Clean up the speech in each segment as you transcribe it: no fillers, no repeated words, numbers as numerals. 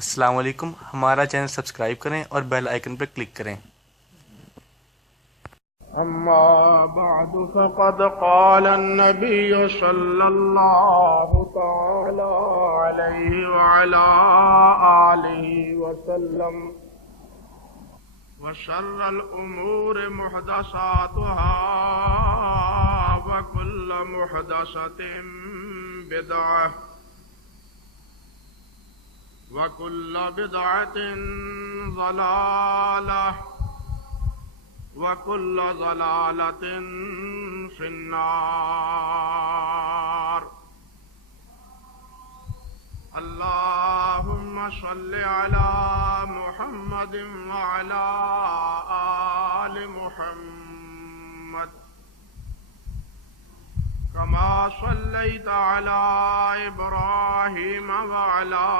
السلام علیکم، ہمارا چینل سبسکرائب کریں اور بیل آئیکن پر کلک کریں۔ اما بعد فقد قال النبي صلى الله تعالى عليه وعلى آله وسلم وشر الأمور محدثاتها وكل محدثة بدعة وكل بدعة ضلالة وكل ضلالة في النار۔ اللهم صل على محمد وعلى آل محمد كما صليت على إبراهيم وعلى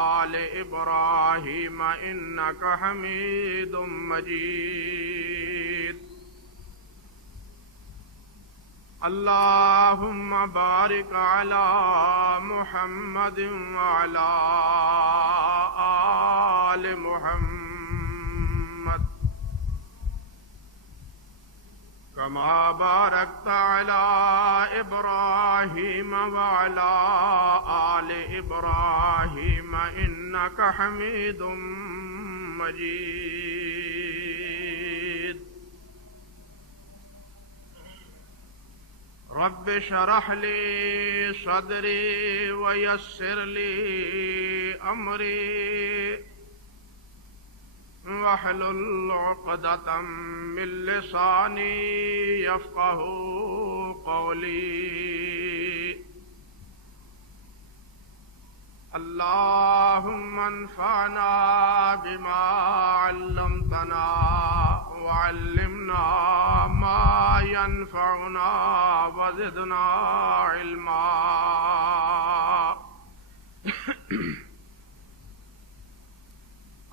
آل إبراهيم إنك حميد مجيد۔ اللهم بارك على محمد وعلى آل محمد كما باركت على إبراهيم وعلى آل إبراهيم إنك حميد مجيد۔ رب اشرح لي صدري ويسر لي أمري واحلل عقدة من لساني يفقه قولي۔ اللهم انفعنا بما علمتنا وعلمنا ما ينفعنا وزدنا علما۔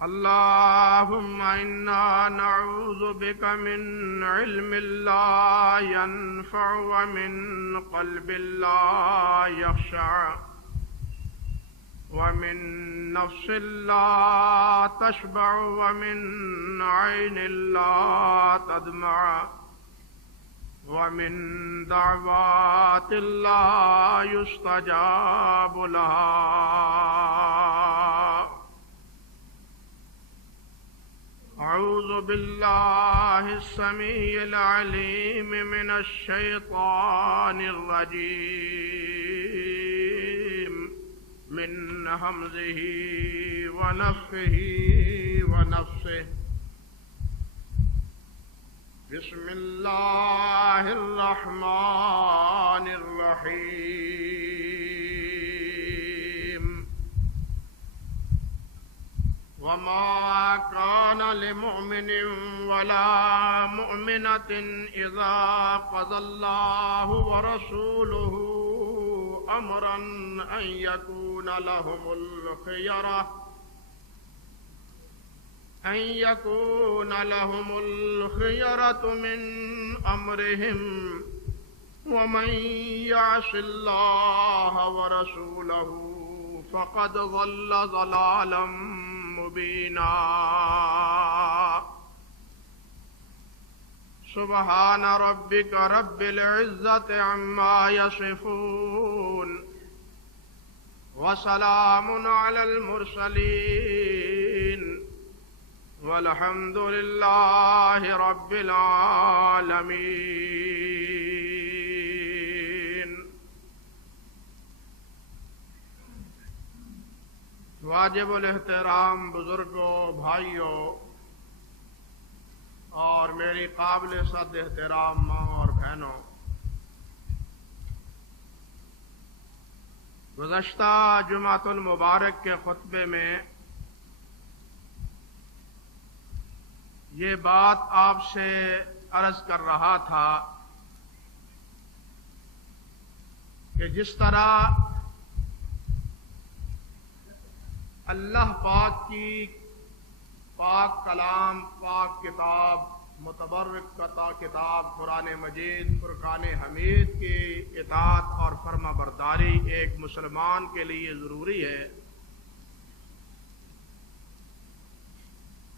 اللهم إنا نعوذ بك من علم لا ينفع ومن قلب لا يخشع ومن نفس لا تشبع ومن عين لا تدمع ومن دعوات لا يستجاب لها۔ أعوذ بالله السميع العليم من الشيطان الرجيم من همزه ونفخه ونفسه۔ بسم الله الرحمن الرحيم۔ وما كان لمؤمن ولا مؤمنة إذا قضى الله ورسوله أمرا أن يكون لهم الخيرة من أمرهم ومن يعص الله ورسوله فقد ضل ضلالا مبينا۔ سبحان ربك رب العزة عما يصفون وسلام على المرسلين والحمد لله رب العالمين۔ واجب الاحترام بزرگوں، بھائیوں اور میری قابل صد احترام ماں اور بہنوں، گزشتہ جمعۃ المبارک کے خطبے میں یہ بات آپ سے عرض کر رہا تھا کہ جس طرح اللہ پاک کی پاک کلام، پاک کتاب، متبرک کتاب قرآن مجید، فرقان حمید کی اطاعت اور فرما برداری ایک مسلمان کے لیے ضروری ہے،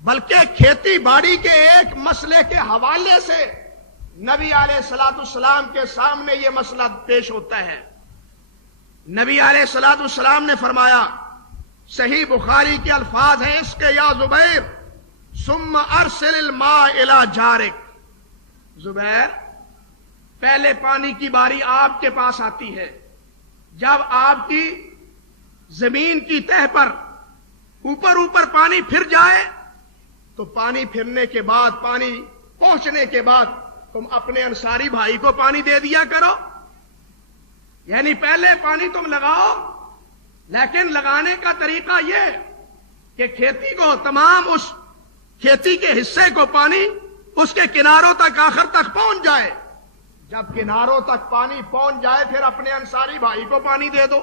بلکہ کھیتی باڑی کے ایک مسئلے کے حوالے سے نبی علیہ الصلوۃ والسلام کے سامنے یہ مسئلہ پیش ہوتا ہے. نبی علیہ الصلوۃ والسلام نے فرمایا، صحیح بخاری کے الفاظ ہیں اس کے، یا زبیر ثم ارسل الماء الى جارک. زبیر، پہلے پانی کی باری آپ کے پاس آتی ہے، جب آپ کی زمین کی تہ پر اوپر پانی پھر جائے تو پانی پھرنے کے بعد، پانی پہنچنے کے بعد تم اپنے انصاری بھائی کو پانی دے دیا کرو. یعنی پہلے پانی تم لگاؤ، لیکن لگانے کا طریقہ یہ کہ کھیتی کو، تمام اس کھیتی کے حصے کو پانی اس کے کناروں تک، آخر تک پہنچ جائے. جب کناروں تک پانی پہنچ جائے پھر اپنے انصاری بھائی کو پانی دے دو.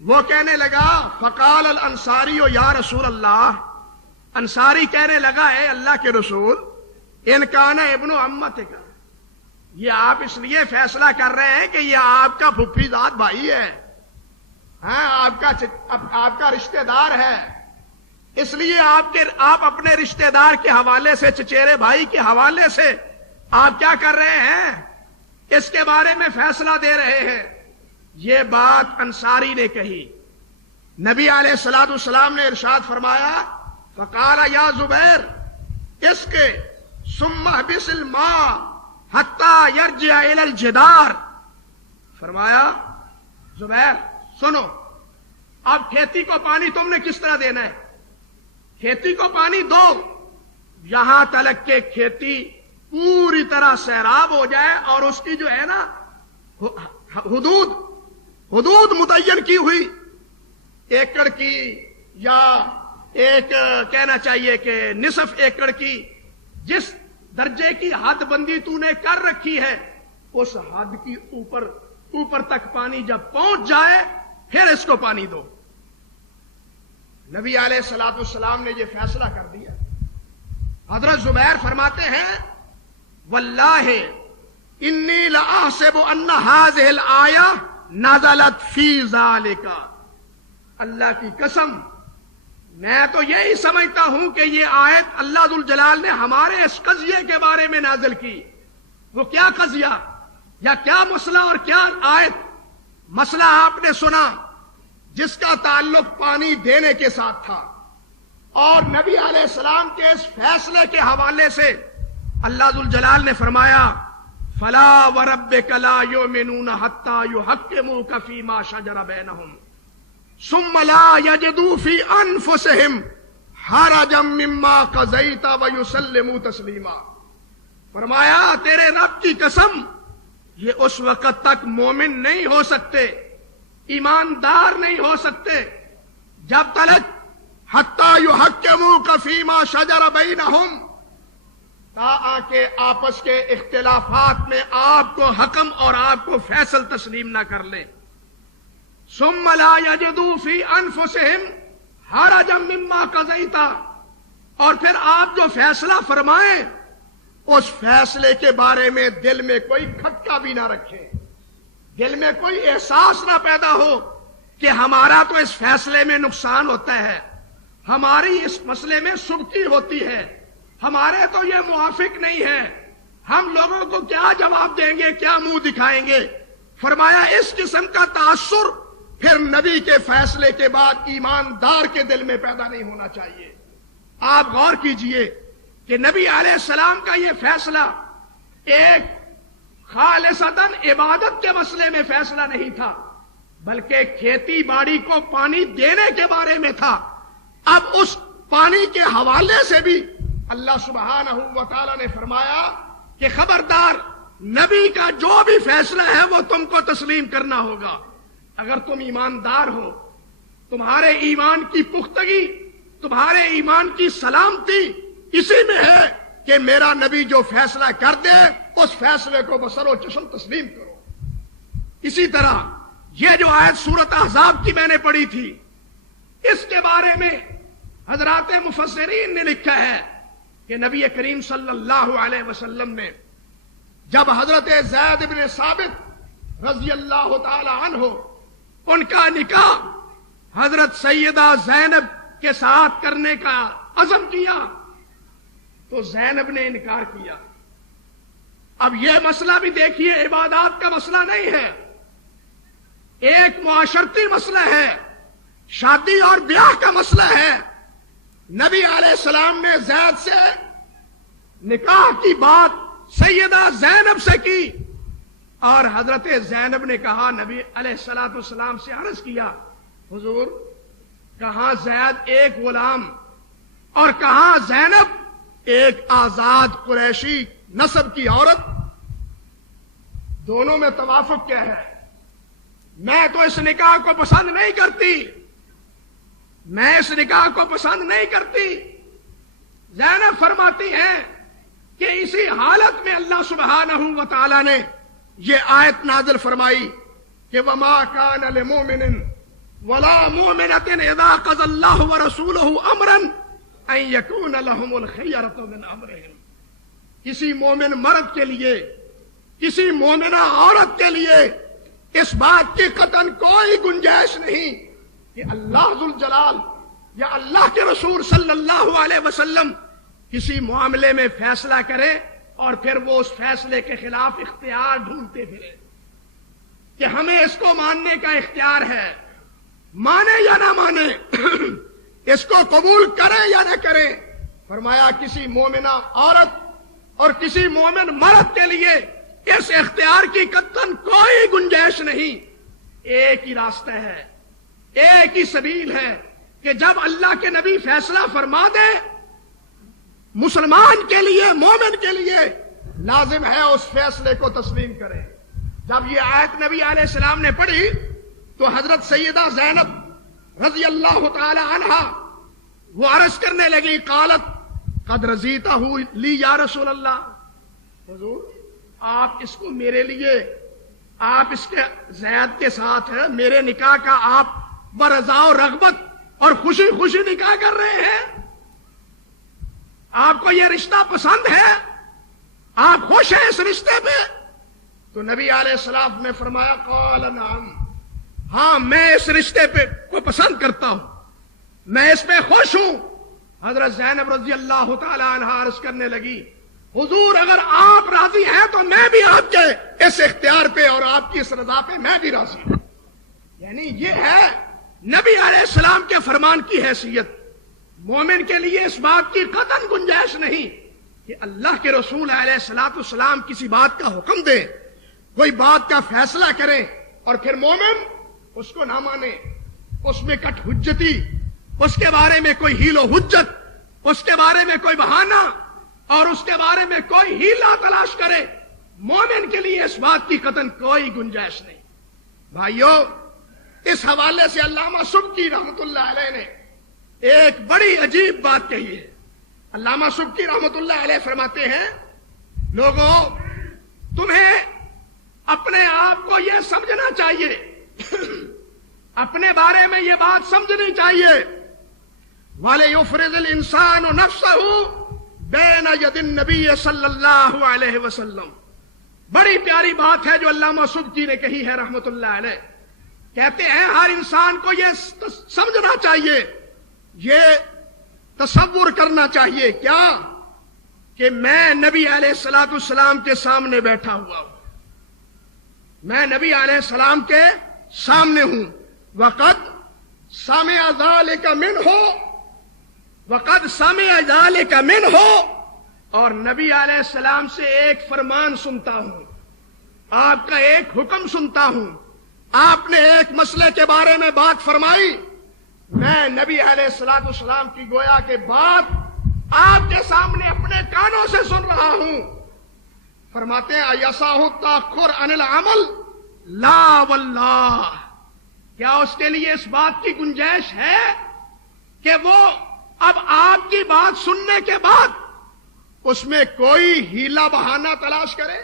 وہ کہنے لگا، فقال الانصاری یا رسول اللہ، انصاری کہنے لگا، اے اللہ کے رسول، ان کان ابن عمتک، یہ آپ اس لیے فیصلہ کر رہے ہیں کہ یہ آپ کا پھپھی زاد بھائی ہے، ہاں آپ کا رشتہ دار ہے، اس لیے آپ اپنے رشتہ دار کے حوالے سے، چچیرے بھائی کے حوالے سے آپ کیا کر رہے ہیں، اس کے بارے میں فیصلہ دے رہے ہیں. یہ بات انصاری نے کہی. نبی علیہ الصلوۃ والسلام نے ارشاد فرمایا، فقال یا زبیر اس کے ثم احبس الماء حتی یرجع الی الجدار. فرمایا، زبیر سنو، اب کھیتی کو پانی تم نے کس طرح دینا ہے؟ کھیتی کو پانی دو یہاں تلک کہ کھیتی پوری طرح سیراب ہو جائے، اور اس کی جو ہے نا حدود متعین کی ہوئی، ایکڑ کی یا ایک کہنا چاہیے کہ نصف ایکڑ کی، جس درجے کی حد بندی تو نے کر رکھی ہے، اس حد کی اوپر تک پانی جب پہنچ جائے پھر اس کو پانی دو. نبی علیہ الصلوۃ والسلام نے یہ فیصلہ کر دیا. حضرت زبیر فرماتے ہیں، واللہ انی لاحسب ان هذه الآیہ نزلت فی ذالک. اللہ کی قسم، میں تو یہی سمجھتا ہوں کہ یہ آیت اللہ ذوالجلال نے ہمارے اس قضیے کے بارے میں نازل کی. وہ کیا قضیہ یا کیا مسئلہ اور کیا آیت؟ مسئلہ آپ نے سنا جس کا تعلق پانی دینے کے ساتھ تھا، اور نبی علیہ السلام کے اس فیصلے کے حوالے سے اللہ ذوالجلال نے فرمایا، فلا وربک لا یؤمنون حتی یحکموک فیما شجر بینہم ثم لا یجدوا فی انفسہم حرجا مما قضیت ویسلموا تسلیما. فرمایا، تیرے رب کی قسم، یہ اس وقت تک مومن نہیں ہو سکتے، ایماندار نہیں ہو سکتے، جب تلک حتی یحکموک فیما شجر بینہم، تاکہ آپس کے اختلافات میں آپ کو حکم اور آپ کو فیصل تسلیم نہ کر لیں. ثم لا یجدوا فی انفسہم حرجا مما قضیت، اور پھر آپ جو فیصلہ فرمائیں اس فیصلے کے بارے میں دل میں کوئی کھٹکا بھی نہ رکھیں، دل میں کوئی احساس نہ پیدا ہو کہ ہمارا تو اس فیصلے میں نقصان ہوتا ہے، ہماری اس مسئلے میں سبکی ہوتی ہے، ہمارے تو یہ موافق نہیں ہے، ہم لوگوں کو کیا جواب دیں گے، کیا منہ دکھائیں گے. فرمایا، اس قسم کا تاثر پھر نبی کے فیصلے کے بعد ایماندار کے دل میں پیدا نہیں ہونا چاہیے. آپ غور کیجئے کہ نبی علیہ السلام کا یہ فیصلہ ایک خالصتاً عبادت کے مسئلے میں فیصلہ نہیں تھا، بلکہ کھیتی باڑی کو پانی دینے کے بارے میں تھا. اب اس پانی کے حوالے سے بھی اللہ سبحانہ و تعالی نے فرمایا کہ خبردار، نبی کا جو بھی فیصلہ ہے وہ تم کو تسلیم کرنا ہوگا. اگر تم ایماندار ہو، تمہارے ایمان کی پختگی، تمہارے ایمان کی سلامتی اسی میں ہے کہ میرا نبی جو فیصلہ کر دے اس فیصلے کو بسر و چشم تسلیم کرو. اسی طرح یہ جو آیت سورۃ احزاب کی میں نے پڑھی تھی، اس کے بارے میں حضرات مفسرین نے لکھا ہے کہ نبی کریم صلی اللہ علیہ وسلم نے جب حضرت زید بن ثابت رضی اللہ تعالی عنہ ان کا نکاح حضرت سیدہ زینب کے ساتھ کرنے کا عزم کیا تو زینب نے انکار کیا۔ اب یہ مسئلہ بھی دیکھیے، عبادات کا مسئلہ نہیں ہے، ایک معاشرتی مسئلہ ہے، شادی اور بیاہ کا مسئلہ ہے۔ نبی علیہ السلام نے زید سے نکاح کی بات سیدہ زینب سے کی، اور حضرت زینب نے کہا، نبی علیہ السلام سے عرض کیا، حضور کہاں زید ایک غلام اور کہاں زینب ایک آزاد قریشی نسب کی عورت، دونوں میں توافق کیا ہے؟ میں تو اس نکاح کو پسند نہیں کرتی، میں اس نکاح کو پسند نہیں کرتی۔ زینب فرماتی ہیں کہ اسی حالت میں اللہ سبحانہ و تعالی نے یہ آیت نازل فرمائی کہ وَمَا كَانَ لِمُؤْمِنٍ وَلَا مُؤْمِنَةٍ إِذَا قَضَى اللَّهُ وَرَسُولُهُ أَمْرًا أَن يَكُونَ لَهُمُ الْخِيَرَةُ مِنْ أَمْرِهِمْ۔ کسی مومن مرد کے لیے، کسی مومنہ عورت کے لیے اس بات کی قطعاً کوئی گنجائش نہیں کہ اللہ ذوالجلال یا اللہ کے رسول صلی اللہ علیہ وسلم کسی معاملے میں فیصلہ کرے اور پھر وہ اس فیصلے کے خلاف اختیار ڈھونڈتے پھرے کہ ہمیں اس کو ماننے کا اختیار ہے، مانے یا نہ مانے، اس کو قبول کرے یا نہ کرے۔ فرمایا کسی مومنہ عورت اور کسی مومن مرد کے لیے اس اختیار کی قطعاً کوئی گنجائش نہیں۔ ایک ہی راستہ ہے، ایک ہی سبیل ہے کہ جب اللہ کے نبی فیصلہ فرما دے، مسلمان کے لیے، مومن کے لیے لازم ہے اس فیصلے کو تسلیم کرے۔ جب یہ آیت نبی علیہ السلام نے پڑھی تو حضرت سیدہ زینب رضی اللہ تعالی عنہا وہ عرض کرنے لگی، قالت قد رضیتہ لی یا رسول اللہ، حضور آپ اس کو میرے لیے، آپ اس کے زید کے ساتھ ہے میرے نکاح کا آپ برضا و رغبت اور خوشی خوشی نکاح کر رہے ہیں، آپ کو یہ رشتہ پسند ہے، آپ خوش ہیں اس رشتے پہ؟ تو نبی علیہ السلام نے فرمایا قال نعم، ہاں میں اس رشتے پہ کو پسند کرتا ہوں، میں اس پہ خوش ہوں۔ حضرت زینب رضی اللہ تعالی عنہا عرض کرنے لگی، حضور اگر آپ راضی ہیں تو میں بھی آپ کے اس اختیار پہ اور آپ کی اس رضا پہ میں بھی راضی ہوں۔ یعنی یہ ہے نبی علیہ السلام کے فرمان کی حیثیت۔ مومن کے لیے اس بات کی قطعاً گنجائش نہیں کہ اللہ کے رسول علیہ السلام کسی بات کا حکم دے، کوئی بات کا فیصلہ کرے اور پھر مومن اس کو نہ مانے، اس میں کٹ حجتی، اس کے بارے میں کوئی ہیل و حجت، اس کے بارے میں کوئی بہانہ اور اس کے بارے میں کوئی ہیلا تلاش کرے۔ مومن کے لیے اس بات کی قطعاً کوئی گنجائش نہیں۔ بھائیو، اس حوالے سے علامہ سبکی رحمت اللہ علیہ نے ایک بڑی عجیب بات کہی ہے۔ علامہ سبکی رحمت اللہ علیہ فرماتے ہیں، لوگوں تمہیں اپنے آپ کو یہ سمجھنا چاہیے، اپنے بارے میں یہ بات سمجھنی چاہیے، وَلْيُفْرِضِ الْإِنسَانُ نَفْسَهُ بین ید النبی صلی اللہ علیہ وسلم۔ بڑی پیاری بات ہے جو علامہ سبکی نے کہی ہے رحمت اللہ علیہ۔ کہتے ہیں ہر انسان کو یہ سمجھنا چاہیے، یہ تصور کرنا چاہیے کیا کہ میں نبی علیہ السلام کے سامنے بیٹھا ہوا ہوں، میں نبی علیہ السلام کے سامنے ہوں، وقد سمع ذلک منہ، وقد سمع ذلک منہ، اور نبی علیہ السلام سے ایک فرمان سنتا ہوں، آپ کا ایک حکم سنتا ہوں، آپ نے ایک مسئلے کے بارے میں بات فرمائی، میں نبی علیہ السلام کی گویا کہ بات آپ کے سامنے اپنے کانوں سے سن رہا ہوں۔ فرماتے ہیں یساہ التاخر عن العمل لا واللہ، کیا اس کے لیے اس بات کی گنجائش ہے کہ وہ اب آپ کی بات سننے کے بعد اس میں کوئی ہیلا بہانہ تلاش کرے،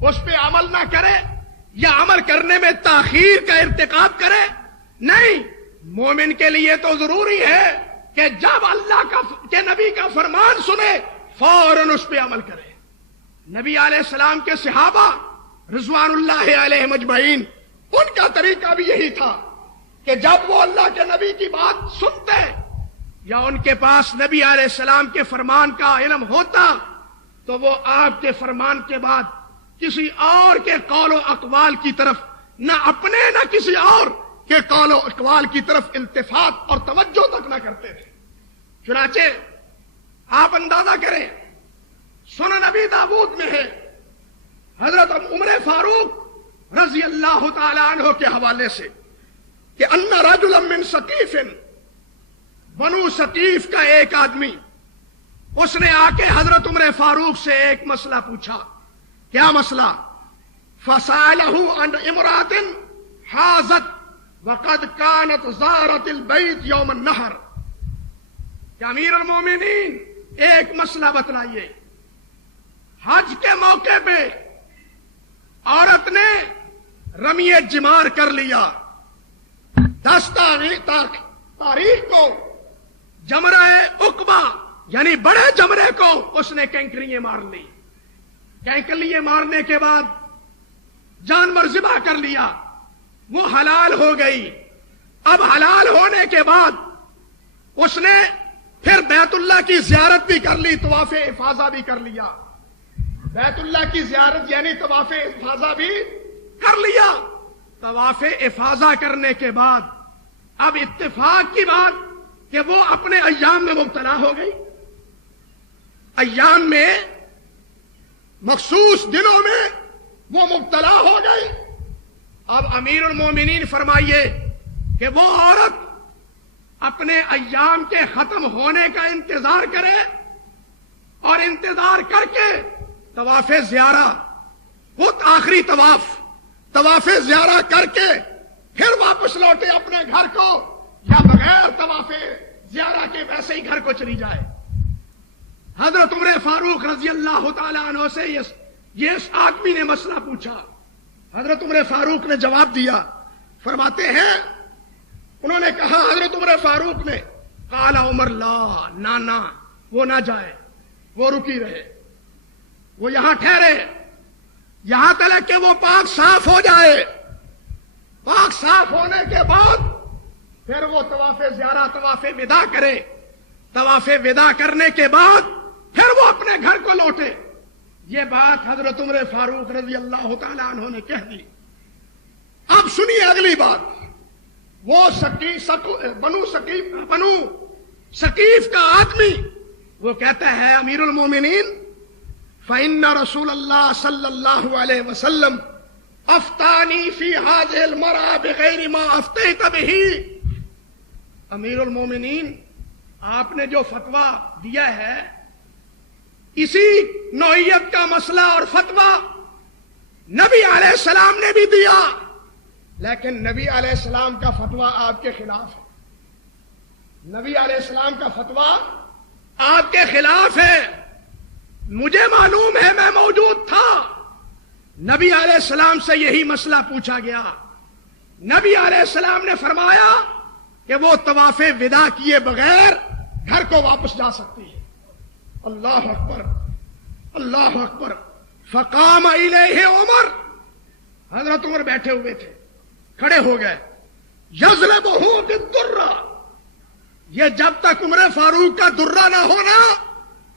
اس پہ عمل نہ کرے یا عمل کرنے میں تاخیر کا ارتکاب کرے؟ نہیں، مومن کے لیے تو ضروری ہے کہ جب اللہ کے نبی کا فرمان سنے فوراً اس پہ عمل کرے۔ نبی علیہ السلام کے صحابہ رضوان اللہ علیہ مجمعین، ان کا طریقہ بھی یہی تھا کہ جب وہ اللہ کے نبی کی بات سنتے یا ان کے پاس نبی علیہ السلام کے فرمان کا علم ہوتا تو وہ آپ کے فرمان کے بعد کسی اور کے قول و اقوال کی طرف نہ اپنے نہ کسی اور کے قول و اقوال کی طرف التفات اور توجہ تک نہ کرتے تھے. چنانچہ آپ اندازہ کریں، سنن ابی داؤد میں ہے حضرت عمر فاروق رضی اللہ تعالی عنہ کے حوالے سے کہ ان رجلا من ثقیف، بنو ثقیف کا ایک آدمی، اس نے آ کے حضرت عمر فاروق سے ایک مسئلہ پوچھا. کیا مسئلہ؟ فسألہ عن امرأۃ حاضت وقد كانت زارت البیت یوم النحر. کہ امیر المومنین ایک مسئلہ بتلائیے، حج کے موقع پہ عورت نے رمی جمار کر لیا، 10 تاریخ کو جمرہ عقبہ یعنی بڑے جمرے کو اس نے کینکریاں مار لی. کینکریاں مارنے کے بعد جانور ذبح کر لیا، وہ حلال ہو گئی. اب حلال ہونے کے بعد اس نے پھر بیت اللہ کی زیارت بھی کر لی، طواف افاضہ بھی کر لیا. بیت اللہ کی زیارت یعنی طواف افاضہ بھی کر لیا. طواف افاضہ کرنے کے بعد اب اتفاق کی بات کہ وہ اپنے ایام میں مبتلا ہو گئی. ایام میں مخصوص دنوں میں وہ مبتلا ہو گئی. اب امیر المومنین فرمائیے کہ وہ عورت اپنے ایام کے ختم ہونے کا انتظار کرے اور انتظار کر کے طواف زیارہ، وہ آخری طواف زیارہ کر کے پھر واپس لوٹے اپنے گھر کو، یا بغیر طواف زیارہ کے ویسے ہی گھر کو چلی جائے. حضرت عمر فاروق رضی اللہ تعالی عنہ سے یہ اس آدمی نے مسئلہ پوچھا. حضرت عمر فاروق نے جواب دیا. فرماتے ہیں انہوں نے کہا حضرت عمر فاروق نے، قال عمر لا، نانا وہ نہ جائے، وہ رکی رہے، وہ یہاں ٹھہرے یہاں تک کہ وہ پاک صاف ہو جائے. پاک صاف ہونے کے بعد پھر وہ طواف زیارہ، طواف وداع کرے. طواف وداع کرنے کے بعد پھر وہ اپنے گھر کو لوٹے. یہ بات حضرت عمر فاروق رضی اللہ تعالی عنہ نے کہہ دی. اب سنیے اگلی بات. وہ بنو ثقیف کا آدمی وہ کہتا ہے امیر المومنین فإن رسول اللہ صلی اللہ علیہ وسلم افتانی فی هذه المرأة بغیر ما افتیت به. امیر المومنین آپ نے جو فتویٰ دیا ہے اسی نوعیت کا مسئلہ اور فتویٰ نبی علیہ السلام نے بھی دیا، لیکن نبی علیہ السلام کا فتویٰ آپ کے خلاف ہے. نبی علیہ السلام کا فتویٰ آپ کے خلاف ہے. مجھے معلوم ہے، میں موجود تھا. نبی علیہ السلام سے یہی مسئلہ پوچھا گیا. نبی علیہ السلام نے فرمایا کہ وہ طواف وداع کیے بغیر گھر کو واپس جا سکتی ہے. اللہ اکبر، اللہ اکبر. فقام الیہ عمر، حضرت عمر بیٹھے ہوئے تھے، کھڑے ہو گئے. یضربہ بالدرہ، یہ جب تک عمر فاروق کا درہ نہ ہونا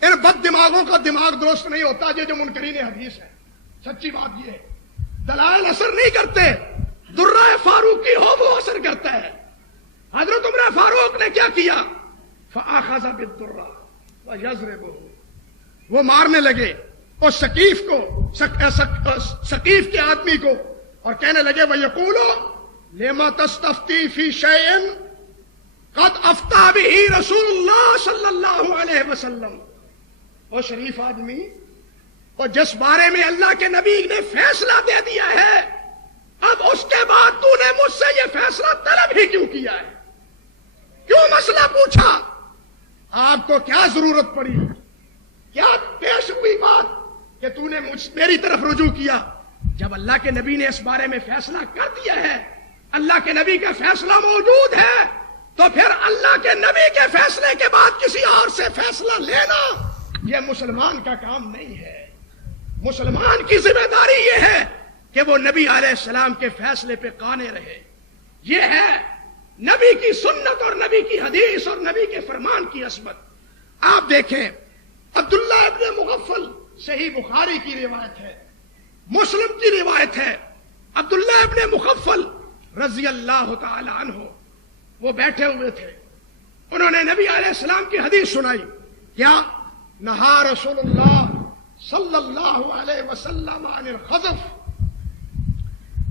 ان بد دماغوں کا دماغ درست نہیں ہوتا. یہ جو منکرین حدیث ہے، سچی بات یہ ہے، دلائل اثر نہیں کرتے، درہ فاروق کی ہو وہ اثر کرتا ہے. حضرت عمر فاروق نے کیا کیا؟ فأخذ بالدرہ ویضربہ، وہ مارنے لگے اس ثقیف کو، ثقیف کے آدمی کو، اور کہنے لگے ویقول لما تستفتی فی شیء قد افتی بہ رسول اللہ صلی اللہ علیہ وسلم. وہ شریف آدمی، اور جس بارے میں اللہ کے نبی نے فیصلہ دے دیا ہے، اب اس کے بعد تو نے مجھ سے یہ فیصلہ طلب ہی کیوں کیا ہے؟ کیوں مسئلہ پوچھا؟ آپ کو کیا ضرورت پڑی؟ کیا پیش ہوئی بات کہ تو نے میری طرف رجوع کیا؟ جب اللہ کے نبی نے اس بارے میں فیصلہ کر دیا ہے، اللہ کے نبی کا فیصلہ موجود ہے، تو پھر اللہ کے نبی کے فیصلے کے بعد کسی اور سے فیصلہ لینا یہ مسلمان کا کام نہیں ہے. مسلمان کی ذمہ داری یہ ہے کہ وہ نبی علیہ السلام کے فیصلے پہ قانے رہے. یہ ہے نبی کی سنت اور نبی کی حدیث اور نبی کے فرمان کی عصمت. آپ دیکھیں عبداللہ ابن مغفل صحیح بخاری کی روایت ہے, مسلم کی روایت ہے. عبداللہ ابن مغفل رضی اللہ تعالی عنہ وہ بیٹھے ہوئے تھے, انہوں نے نبی علیہ السلام کی حدیث سنائی. کیا؟ نہا رسول اللہ صلی اللہ علیہ وسلم عن الخزف,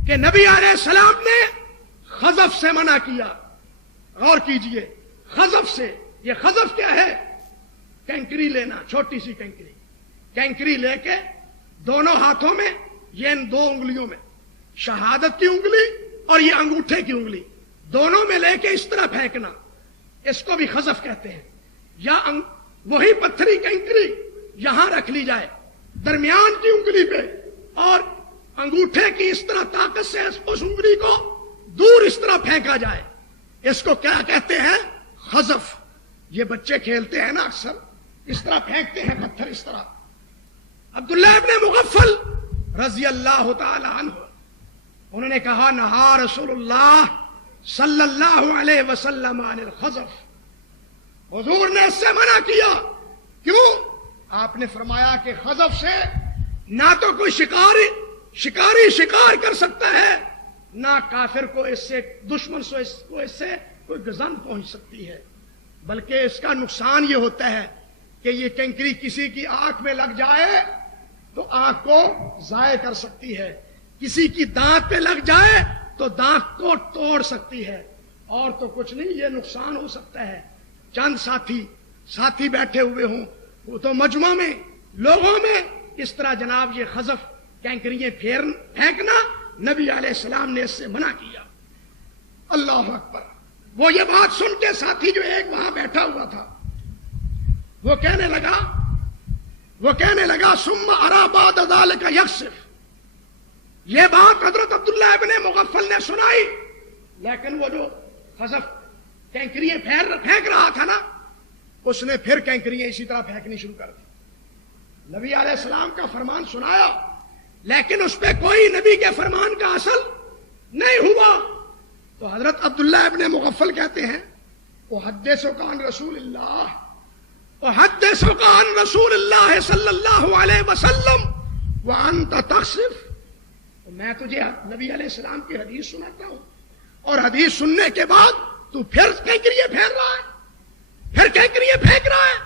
کہ نبی علیہ السلام نے خزف سے منع کیا. غور کیجئے, خزف سے, یہ خزف کیا ہے؟ کنکری لینا, چھوٹی سی کنکری. کنکری لے کے دونوں ہاتھوں میں, یہ ان دو انگلیوں میں, شہادت کی انگلی اور یہ انگوٹھے کی انگلی, دونوں میں لے کے اس طرح پھینکنا, اس کو بھی خزف کہتے ہیں. یا وہی پتھری کنکری یہاں رکھ لی جائے درمیان کی انگلی پہ, اور انگوٹھے کی اس طرح طاقت سے اس انگلی کو دور اس طرح پھینکا جائے. اس کو کیا کہتے ہیں؟ خزف. یہ بچے کھیلتے ہیں نا اکثر, اس طرح پھینکتے ہیں پتھر اس طرح. عبداللہ ابن مغفل رضی اللہ تعالی عنہ انہوں نے کہا نہا رسول اللہ صلی اللہ علیہ وسلم عن الخزف, حضور نے اس سے منع کیا. کیوں؟ آپ نے فرمایا کہ خزف سے نہ تو کوئی شکاری شکار کر سکتا ہے, نہ کافر کو اس سے, دشمن کو اس سے کوئی گزن پہنچ سکتی ہے, بلکہ اس کا نقصان یہ ہوتا ہے کہ یہ کنکری کسی کی آنکھ میں لگ جائے تو آنکھ کو ضائع کر سکتی ہے, کسی کی دانت پہ لگ جائے تو دانت کو توڑ سکتی ہے, اور تو کچھ نہیں, یہ نقصان ہو سکتا ہے. چند ساتھی بیٹھے ہوئے ہوں, وہ تو مجمع میں لوگوں میں اس طرح جناب یہ خزف کنکریاں پھینکنا نبی علیہ السلام نے اس سے منع کیا. اللہ اکبر. وہ یہ بات سن کے ساتھی جو ایک وہاں بیٹھا ہوا تھا وہ کہنے لگا ثم ارى بعد ذلك يخسف. یہ بات حضرت عبداللہ ابن مغفل نے سنائی, لیکن وہ جو خزف کنکریاں پھینک رہا تھا نا, اس نے پھر کنکریاں اسی طرح پھینکنی شروع کر دی. نبی علیہ السلام کا فرمان سنایا, لیکن اس پہ کوئی نبی کے فرمان کا اثر نہیں ہوا. تو حضرت عبداللہ ابن مغفل کہتے ہیں احدثک عن رسول اللہ, احدثک عن رسول اللہ صلی اللہ علیہ وسلم وانت تخسف. میں تجھے نبی علیہ السلام کی حدیث سناتا ہوں, اور حدیث سننے کے بعد تو پھر کنکریاں پھیر رہا ہے, پھر کنکریاں پھینک رہا ہے.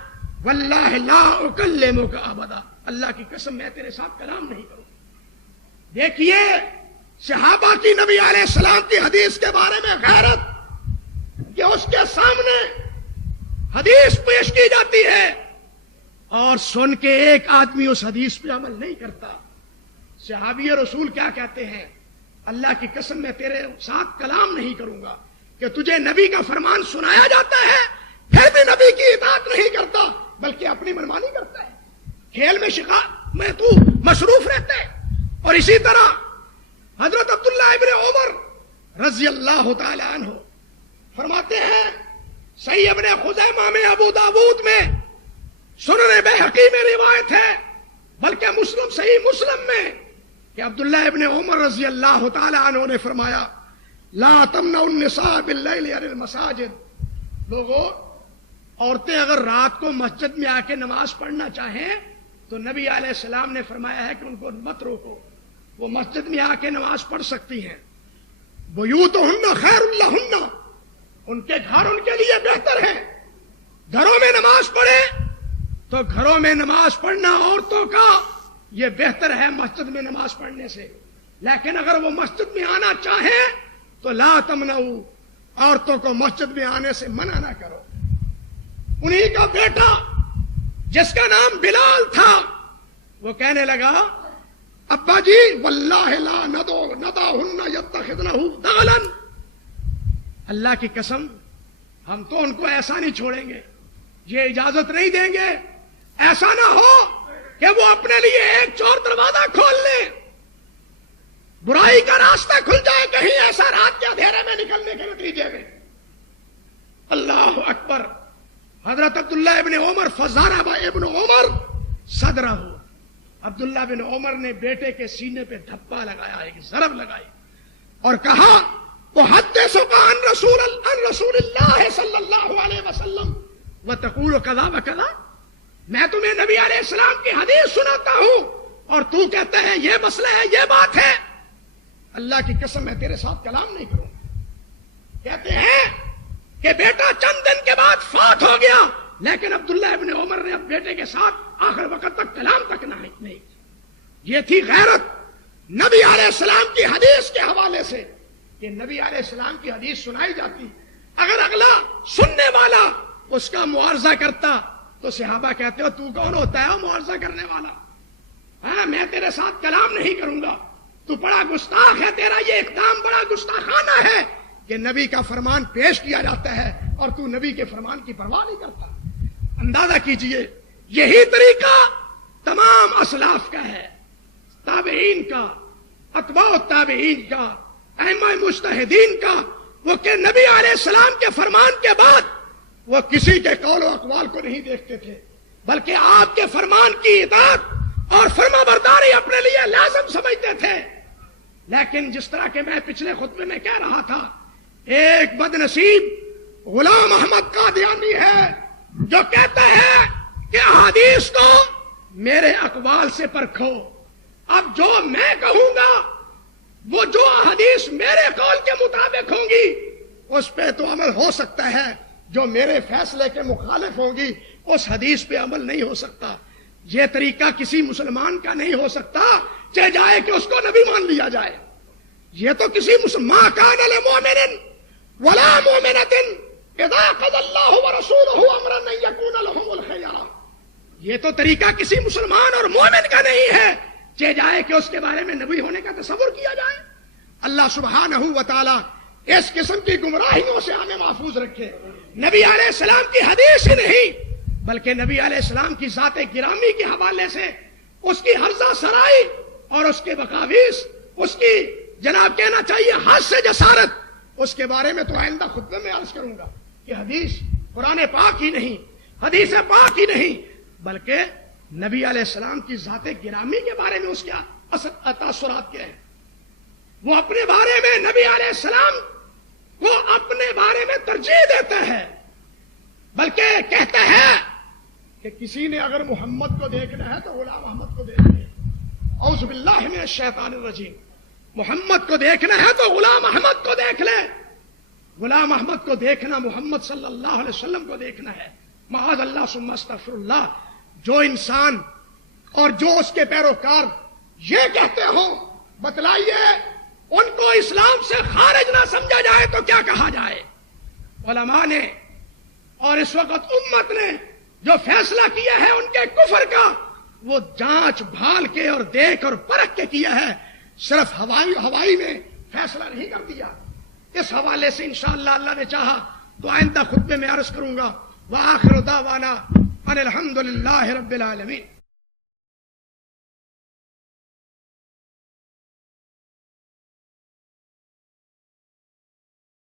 واللہ لا اکلمک ابدا, اللہ کی قسم میں تیرے ساتھ کلام نہیں کروں. دیکھیے صحابہ کی نبی علیہ السلام کی حدیث کے بارے میں غیرت, کہ اس کے سامنے حدیث پیش کی جاتی ہے اور سن کے ایک آدمی اس حدیث پہ عمل نہیں کرتا. صحابی رسول کیا کہتے ہیں؟ اللہ کی قسم میں تیرے ساتھ کلام نہیں کروں گا, کہ تجھے نبی کا فرمان سنایا جاتا ہے پھر بھی نبی کی اطاعت نہیں کرتا, بلکہ اپنی منمانی کرتا ہے, کھیل میں تو مصروف رہتا ہے. اور اسی طرح حضرت عبداللہ ابن عمر رضی اللہ تعالی عنہ فرماتے ہیں, صحیح ابن خزیمہ میں, ابو داود میں, سنن بیہقی میں روایت ہے, بلکہ صحیح مسلم میں, کہ عبداللہ ابن عمر رضی اللہ تعالی عنہ نے فرمایا لا تمنعوا النساء باللیل عن المساجد. لوگوں, عورتیں اگر رات کو مسجد میں آ کے نماز پڑھنا چاہیں تو نبی علیہ السلام نے فرمایا ہے کہ ان کو مت روکو, وہ مسجد میں آ کے نماز پڑھ سکتی ہیں. بیوتہن خیر لہن, ان کے گھر ان کے لیے بہتر ہے. گھروں میں نماز پڑھے تو گھروں میں نماز پڑھنا عورتوں کا یہ بہتر ہے مسجد میں نماز پڑھنے سے. لیکن اگر وہ مسجد میں آنا چاہیں تو لا تمنعوا, عورتوں کو مسجد میں آنے سے منع نہ کرو. انہی کا بیٹا جس کا نام بلال تھا وہ کہنے لگا ابا جی واللہ لا ندعہن یتخذنہ دغلا, اللہ کی قسم ہم تو ان کو ایسا نہیں چھوڑیں گے, یہ اجازت نہیں دیں گے. ایسا نہ ہو کہ وہ اپنے لیے ایک چور دروازہ کھول لیں, برائی کا راستہ کھل جائے کہیں ایسا رات کے اندھیرے میں نکلنے کے نتیجے میں. اللہ اکبر. حضرت عبداللہ ابن عمر فضرب ابن عمر صدرہ, عبداللہ بن عمر نے بیٹے کے سینے پہ دھپا لگایا, ایک ضرب لگائی اور کہا احدثک عن رسول اللہ صلی اللہ علیہ وسلم وتقول کذا وکذا، میں تمہیں نبی علیہ السلام کی حدیث سناتا ہوں اور تو کہتا ہے یہ مسئلہ ہے، یہ بات ہے، اللہ کی قسم میں تیرے ساتھ کلام نہیں کروں۔ کہتے ہیں کہ بیٹا چند دن کے بعد فوت ہو گیا، لیکن عبداللہ ابن عمر نے اب بیٹے کے ساتھ آخر وقت تک کلام تک نہیں۔ یہ تھی غیرت نبی علیہ السلام کی حدیث کے حوالے سے، کہ نبی علیہ السلام کی حدیث سنائی جاتی، اگر اگلا سننے والا اس کا معارضہ کرتا تو صحابہ کہتے ہو تو کون ہوتا ہے معارضہ کرنے والا؟ ہاں میں تیرے ساتھ کلام نہیں کروں گا، تو بڑا گستاخ ہے، تیرا یہ اقدام بڑا گستاخانہ ہے کہ نبی کا فرمان پیش کیا جاتا ہے اور تو نبی کے فرمان کی پرواہ نہیں کرتا۔ اندازہ کیجئے یہی طریقہ تمام اسلاف کا ہے، تابعین کا، اتباع التابعین کا، ائمہ مجتہدین کا، وہ کہ نبی علیہ السلام کے فرمان کے بعد وہ کسی کے قول و اقوال کو نہیں دیکھتے تھے، بلکہ آپ کے فرمان کی اطاعت اور فرما برداری اپنے لیے لازم سمجھتے تھے۔ لیکن جس طرح کہ میں پچھلے خطبے میں کہہ رہا تھا، ایک بد نصیب غلام احمد قادیانی ہے جو کہتا ہے کہ احادیث کو میرے اقوال سے پرکھو، اب جو میں کہوں گا وہ جو احادیث میرے قول کے مطابق ہوں گی اس پہ تو عمل ہو سکتا ہے، جو میرے فیصلے کے مخالف ہوں گی اس حدیث پہ عمل نہیں ہو سکتا۔ یہ طریقہ کسی مسلمان کا نہیں ہو سکتا، چاہے جائے کہ اس کو نبی مان لیا جائے۔ یہ تو کسی مسلمان کان للمؤمن ولا مؤمنۃ اذا قضى الله ورسوله امرا ان يكون لهم الخيار، یہ تو طریقہ کسی مسلمان اور مومن کا نہیں ہے، چاہے جائے کہ اس کے بارے میں نبی ہونے کا تصور کیا جائے۔ اللہ سبحانہ و تعالی اس قسم کی گمراہیوں سے ہمیں محفوظ رکھے۔ نبی علیہ السلام کی حدیث ہی نہیں بلکہ نبی علیہ السلام کی ذات گرامی کے حوالے سے اس کی حرزہ سرائی اور اس کے بقاویس، اس کی جناب کہنا چاہیے حد سے جسارت، اس کے بارے میں تو آئندہ خطبے میں عرض کروں گا کہ حدیث قرآن پاک ہی نہیں، حدیث پاک ہی نہیں، بلکہ نبی علیہ السلام کی ذات گرامی کے بارے میں اس کے تاثرات کیا ہیں۔ وہ اپنے بارے میں نبی علیہ السلام کو اپنے بارے میں ترجیح دیتا ہے، بلکہ کہتا ہے کہ کسی نے اگر محمد کو دیکھنا ہے تو غلام احمد کو دیکھ لے۔ اعوذ باللہ من الشیطان الرجیم، محمد کو دیکھنا ہے تو غلام احمد کو دیکھ لے۔ غلام احمد کو دیکھنا محمد صلی اللہ علیہ وسلم کو دیکھنا ہے۔ معاذ اللہ ثم استغفر اللہ۔ جو انسان اور جو اس کے پیروکار یہ کہتے ہوں، بتلائیے ان کو اسلام سے خارج نہ سمجھا جائے تو کیا کہا جائے؟ علماء نے اور اس وقت امت نے جو فیصلہ کیا ہے ان کے کفر کا، وہ جانچ بھال کے اور دیکھ اور پرکھ کے کیا ہے، صرف ہوائی میں فیصلہ نہیں کر دیا۔ اس حوالے سے انشاءاللہ اللہ نے چاہا تو آئندہ خطبے میں عرض کروں گا۔ وآخر دعوانا ان الحمد للہ رب العالمین۔